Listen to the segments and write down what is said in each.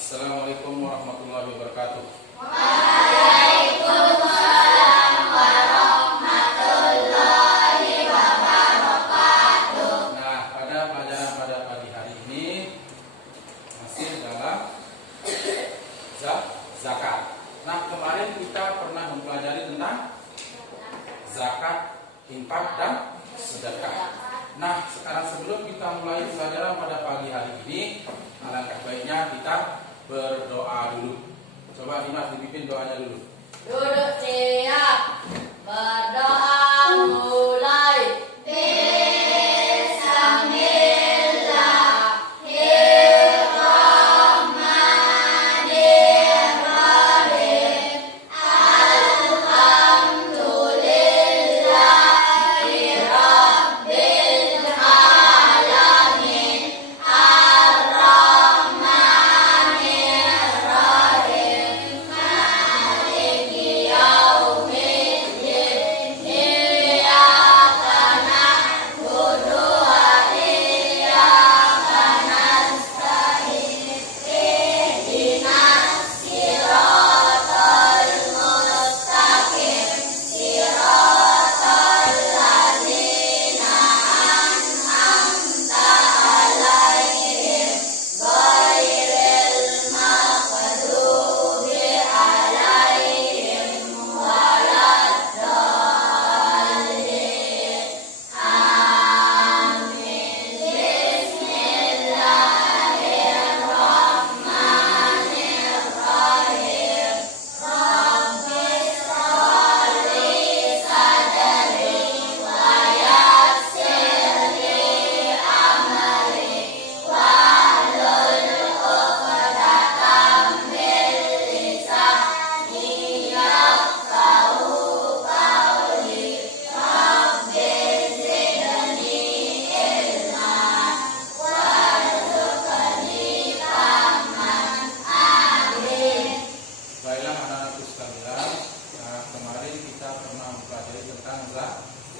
Assalamualaikum warahmatullahi wabarakatuh. Waalaikumsalam warahmatullahi wabarakatuh. Nah, pada pelajaran pada pagi hari ini masih dalam zakat. Nah, kemarin kita pernah mempelajari tentang zakat, infak, dan sedekah. Nah, sekarang sebelum kita mulai pelajaran pada pagi hari ini, alangkah baiknya kita berdoa dulu. Coba Dimas dipimpin doanya dulu. Duduk siap, berdoa mulai.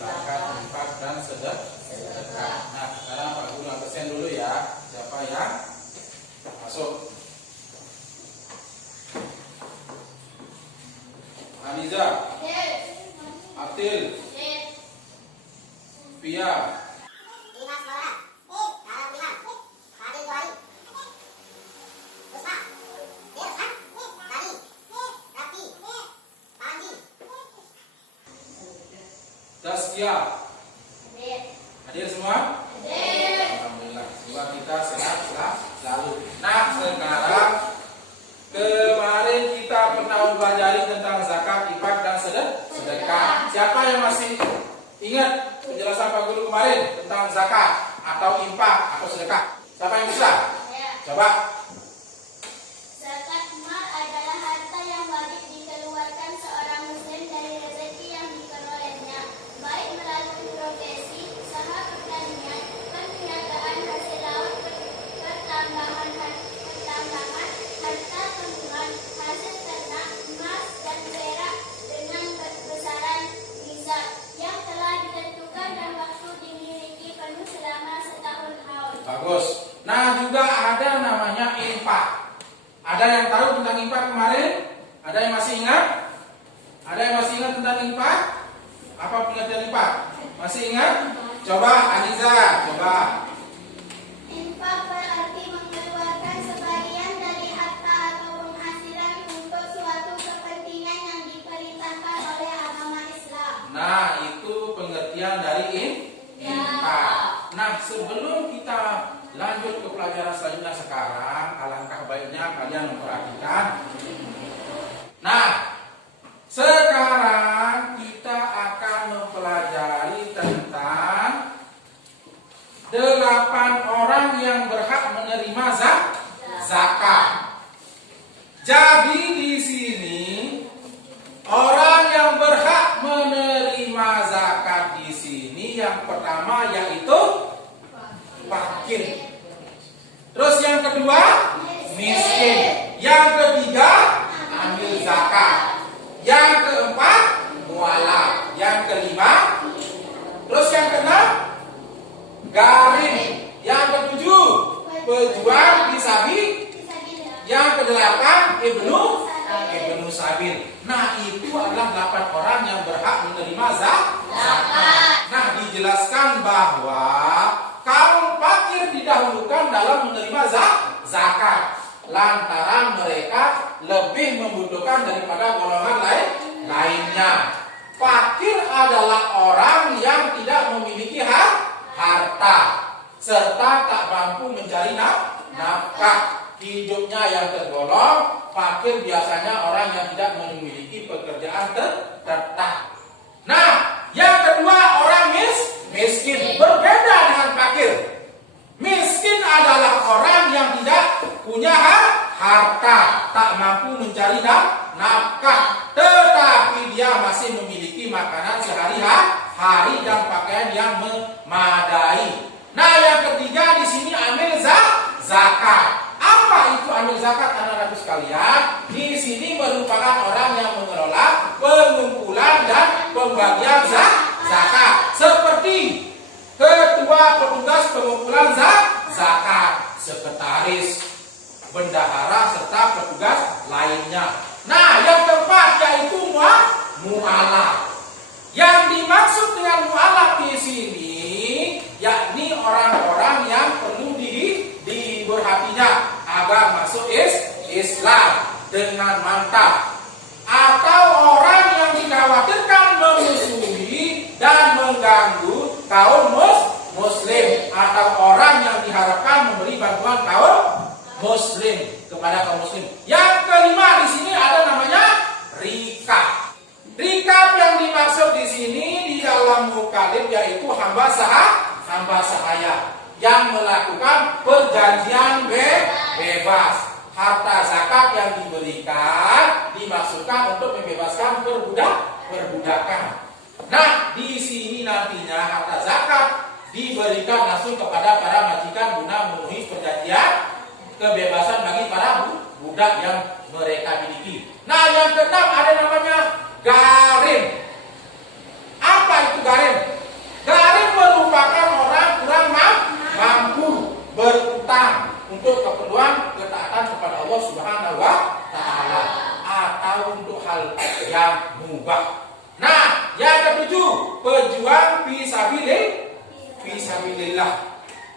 Zakat, infak, dan sedekah. Nah, sekarang Pak Guru absen dulu ya. Siapa yang masuk? Haniza, Atil, Pia, Taskia. Hadir semua? Alhamdulillah. Semoga kita sehat selalu. Nah, sekarang kemarin kita pernah mempelajari tentang zakat, infak, dan sedekah. Siapa yang masih ingat penjelasan Pak Guru kemarin tentang zakat atau infak atau sedekah? Siapa yang bisa? Coba. Zakat mal adalah harta yang wajib dikeluarkan seorang muslim dari rezeki yang diperolehnya, baik melalui profesi, usaha pertanian, perniagaan hasil laut, pertambangan, harta tumbuhan, hasil ternak, emas dan perak dengan besaran nisab yang telah ditentukan dan waktu dimiliki penuh selama setahun haul. Bagus. Nah, juga ada namanya infak. Ada yang tahu tentang infak kemarin? Ada yang masih ingat? Ada yang masih ingat tentang infak? Apa pengertian infak? Masih ingat? Coba Aniza, coba. Infak berarti mengeluarkan sebagian dari harta atau penghasilan untuk suatu kepentingan yang diperintahkan oleh agama Islam. Nah, itu pengertian dari infak. Nah, sebelum kita lanjut ke pelajaran selanjutnya sekarang, alangkah baiknya kalian memperhatikan. Nah, sekarang kita akan mempelajari tentang 8 orang yang berhak menerima zakat. Jadi di sini orang yang berhak menerima zakat di sini yang pertama yaitu fakir. Terus yang kedua miskin. Yang ketiga ambil zakat. Yang keempat mualaf. Yang kelima. Terus yang keenam garim. Yang ketujuh pejuang fisabilillah. Yang kedelapan Ibnu Sabil. Nah, itu adalah 8 orang yang berhak menerima zakat. Nah, dijelaskan bahwa kaum fakir didahulukan dalam menerima zakat lantaran mereka lebih membutuhkan daripada golongan lainnya. Fakir adalah orang yang tidak memiliki harta serta tak mampu mencari nafkah hidupnya yang tergolong fakir, biasanya orang yang tidak memiliki pekerjaan tetap. Nah, yang kedua orang miskin, berbeda dengan fakir. Miskin adalah orang yang tidak punya harta, tak mampu mencari nafkah, tetapi dia masih memiliki makanan sehari-hari dan pakaian yang memadai. Nah, yang ketiga di sini amil zakat. Apa itu amil zakat, anak-anak sekalian? Di sini merupakan orang yang mengelola pengumpulan dan pembagian zakat, seperti ketua petugas pengumpulan zakat, sekretaris, bendahara, serta petugas lainnya. Nah, yang keempat yaitu mu'alaf. Yang dimaksud dengan mu'alaf di sini yakni orang-orang yang perlu diberhatinya agar masuk Islam dengan mantap, atau orang yang dikhawatirkan memusuhi dan mengganggu kaum muslim, atau orang yang diharapkan memberi bantuan kaum muslim kepada kaum muslim. Yang kelima di sini ada namanya rikab. Rikab yang dimaksud di sini di dalam mukalif yaitu hamba sahaya yang melakukan perjanjian bebas. Harta zakat yang diberikan dimaksudkan untuk membebaskan perbudakan. Nah, di sini nantinya harta zakat diberikan langsung kepada para majikan guna memenuhi perjanjian kebebasan bagi para budak yang mereka miliki. Nah, yang keenam ada namanya garim. Apa itu garim? Garim merupakan orang kurang mampu berutang untuk keperluan ketaatan kepada Allah Subhanahu wa Ta'ala atau untuk hal yang mubah. Nah, yang ketujuh, pejuang fisabilillah.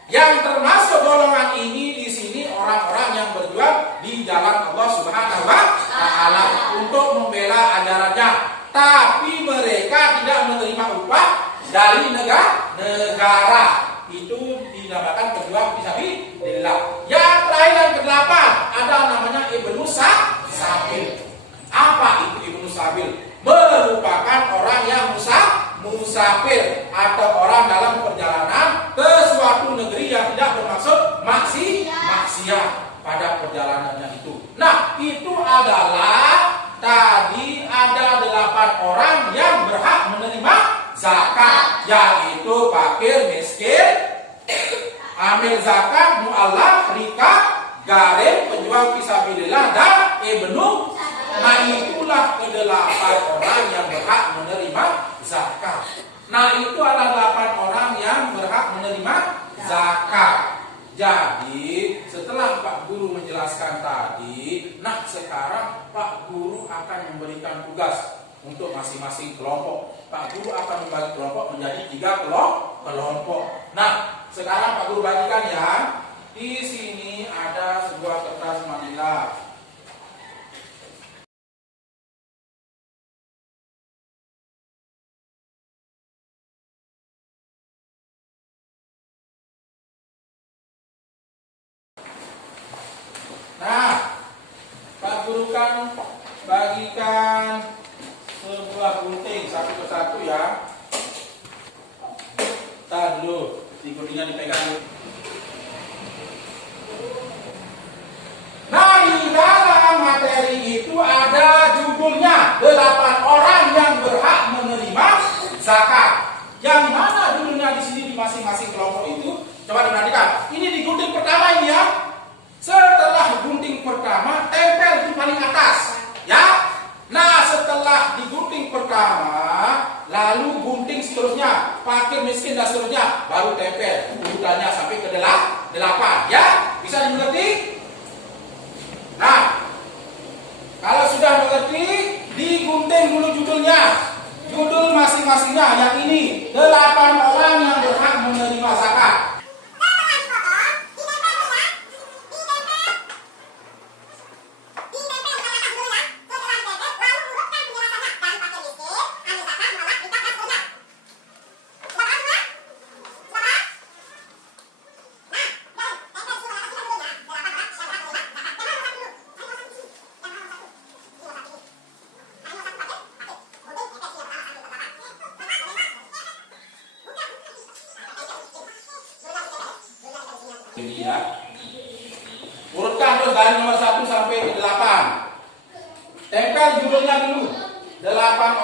Yang termasuk golongan ini di sini orang-orang yang berjuang di jalan Allah Subhanahu wa Ta'ala untuk membela ajarannya, tapi mereka tidak menerima upah dari negara. Itu dinamakan pejuang fisabilillah. Yang terakhir yang kedelapan ada namanya Ibnu Sabil. Apa itu Ibnu Sabil? Merupakan orang yang musafir atau orang dalam perjalanan ke suatu negeri yang tidak bermaksud maksiat pada perjalanannya itu. Nah, itu adalah tadi ada 8 orang yang berhak menerima zakat, yaitu fakir, miskin, amil zakat, mu'alaf, rikab, garim, pejuang fisabilillah, dan ibnu. Nah, itulah ke-8 orang yang berhak menerima zakat. Nah, itu adalah 8 orang yang berhak menerima zakat. Jadi, setelah Pak Guru menjelaskan tadi, nah sekarang Pak Guru akan memberikan tugas untuk masing-masing kelompok. Pak Guru akan membagi kelompok menjadi 3 kelompok. Nah, sekarang Pak Guru bagikan ya. Di sini ada sebuah kertas manila. Nah, Pak Guru kan bagikan sebuah gunting satu persatu ya. Tahan dulu, si guntingnya dipegang dulu. Nah, di dalam materi itu ada judulnya 8 orang yang berhak menerima zakat. Yang mana judulnya di sini di masing-masing kelompok itu? Coba diperhatikan. Ini di gunting pertama ini ya. Setelah gunting pertama tempel di paling atas, ya. Nah, setelah digunting pertama, lalu gunting seterusnya, fakir, miskin dan seterusnya, baru tempel urutannya sampai ke 8, ya. Bisa dimengerti? Nah, ya. Urutkan terus dari nomor 1 sampai ke 8. Tempel judulnya dulu. 8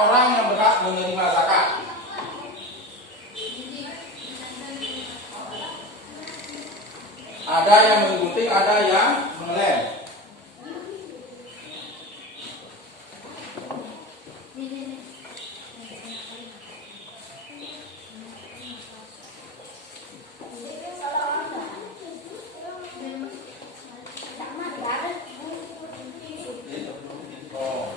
orang yang berhak menerima zakat. Ada yang menggunting, ada yang mengelem. Oh.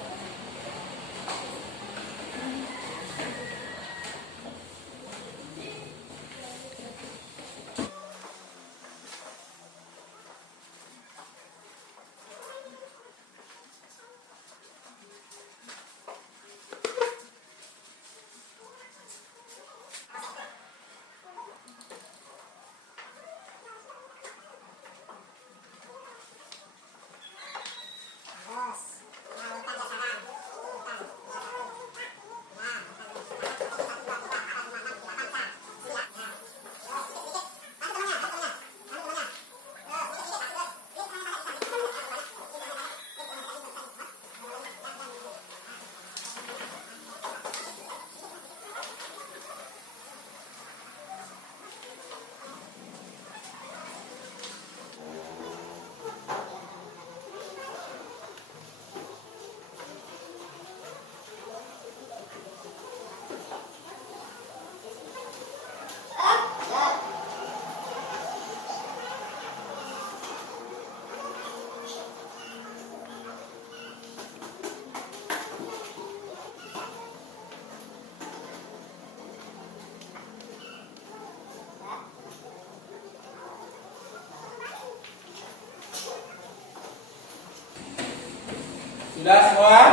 Sudah semua?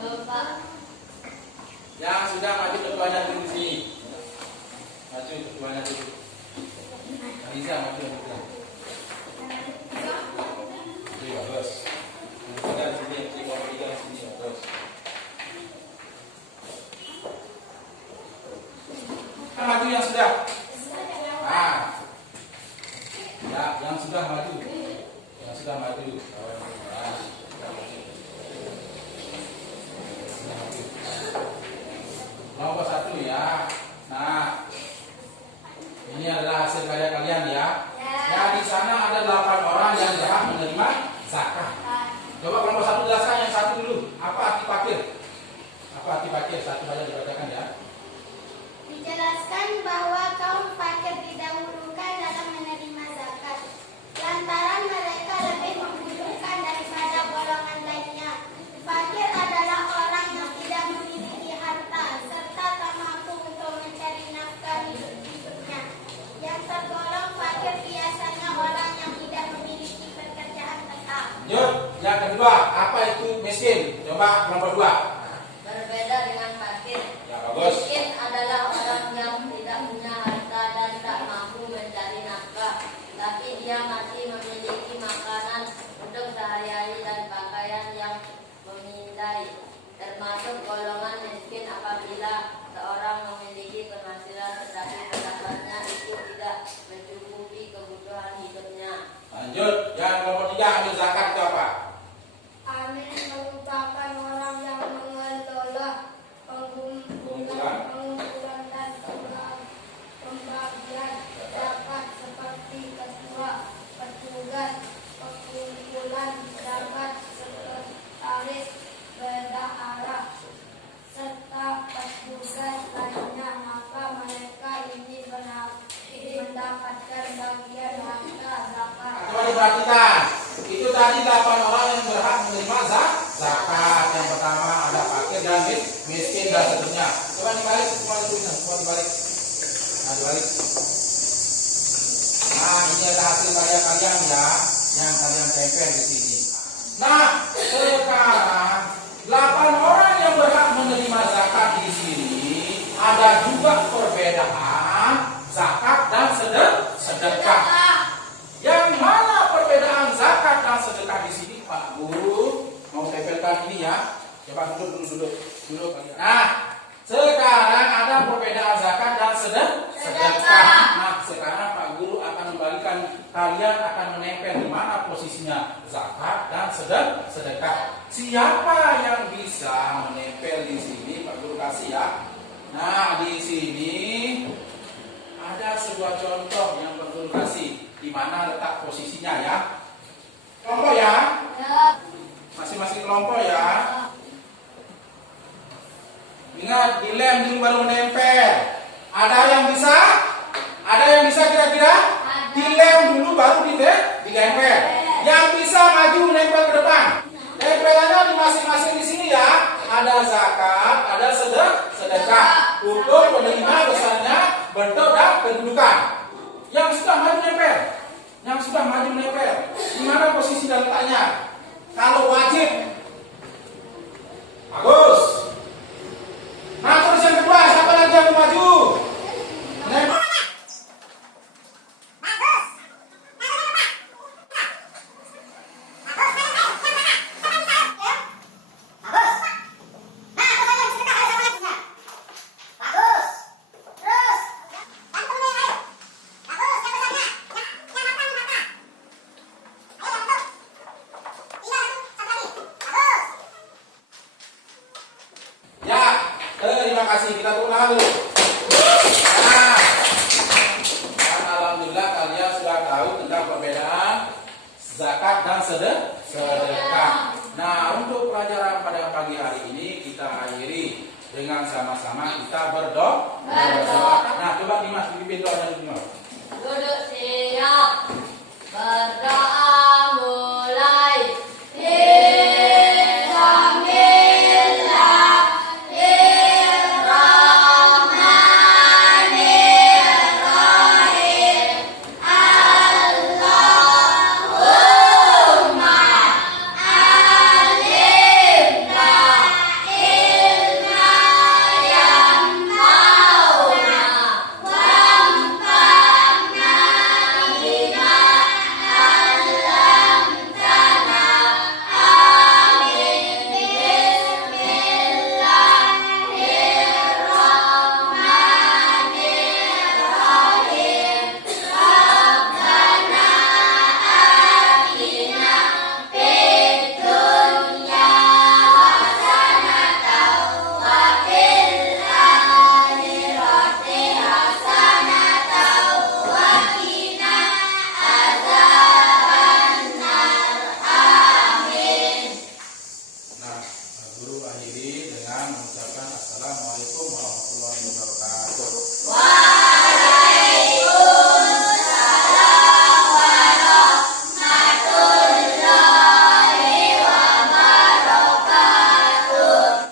Bapak. Yang sudah maju ketuanya dulu di sini. Maju ketuanya dulu. Bisa maju juga. Iya, bagus. Kita di sini, si nomor 3 di sini, bagus. Maju yang sudah. Nah. Ya, yang sudah maju. Yang sudah maju. Nomor 1 ya. Nah, ini adalah hasil karya kalian ya. Ya, di sana ada 8 orang yang berhak menerima zakat. Coba kelompok 1 jelaskan yang 1 dulu. Apa arti fakir? Apa arti fakir? 1 saja dibacakan ya. Dijelaskan bahwa kaum fakir didahulukan dalam menerima zakat, lantaran mereka lebih membutuhkan daripada golongan lainnya. Fakir adalah orang yang tidak memiliki harta serta tak mampu untuk mencari nafkah hidupnya. Yang tergolong fakir biasanya orang yang tidak memiliki pekerjaan tetap. Lanjut, yang kedua, apa itu miskin? Coba kelompok 2. Berbeda dengan fakir. Ya, bagus. Miskin adalah orang yang tidak punya harta dan tak mampu mencari nafkah, tapi dia masih memiliki makanan untuk sehari-hari dan pakaian yang memindai. Termasuk golongan miskin apabila seorang memiliki penghasilan tetapi pendapatannya itu tidak mencukupi kebutuhan hidupnya. Lanjut, yang kelompok 3 ambil zakat itu apa? Amin merupakan orang yang mengelola pengumpulan dan pembagian zakat seperti ketua, petugas, pengumpulan zakat, sekretaris, bendahara, serta petugas lainnya, maka mereka ini mendapatkan bagian harta zakat. Coba diperhatikan. Itu tadi 8 orang yang berhak menerima zakat. Yang pertama ada fakir dan miskin dan seterusnya. Coba dibalik, coba dibalik. Nah, dibalik. Nah, ini adalah hasil karya kalian ya, yang kalian tempel di sini. Nah, sekarang 8 orang yang berhak menerima zakat di sini ada juga perbedaan zakat dan sedekah. Yang mana perbedaan zakat dan sedekah di sini, Pak Guru? Mau tempelkan ini ya. Coba duduk kalian. Nah, sekarang ada perbedaan zakat dan sedekah. Nah, sekarang Pak Guru akan membagikan, kalian akan posisinya zakat dan sedekah. Siapa yang bisa menempel di sini, Pak Guru kasih ya. Nah, di sini ada sebuah contoh yang Pak Guru kasih, di mana letak posisinya ya. Kelompok ya, masing-masing kelompok ya. Ingat, dilem dulu baru menempel. Ada yang bisa? Ada yang bisa kira-kira? Dilem dulu baru ditempel. Yang bisa maju menempel ke depan. Tempelannya di masing-masing di sini ya. Ada zakat, ada sedekah. Untuk penerima besarnya, bentuk dan kedudukan. Yang sudah maju menempel. Yang sudah maju menempel. Di mana posisi dan letaknya? Kalau wajib. Bagus. Nah, terus yang kedua, siapa lagi yang mau maju? Menempel. Terima kasih, kita tepuk tangan dulu. Nah, dan alhamdulillah kalian sudah tahu tentang perbedaan zakat dan sedekah. Nah, untuk pelajaran pada pagi hari ini kita akhiri dengan sama-sama kita berdoa. Nah, coba Dimas pimpin doanya dulu. Duduk siap, berdoa mulai.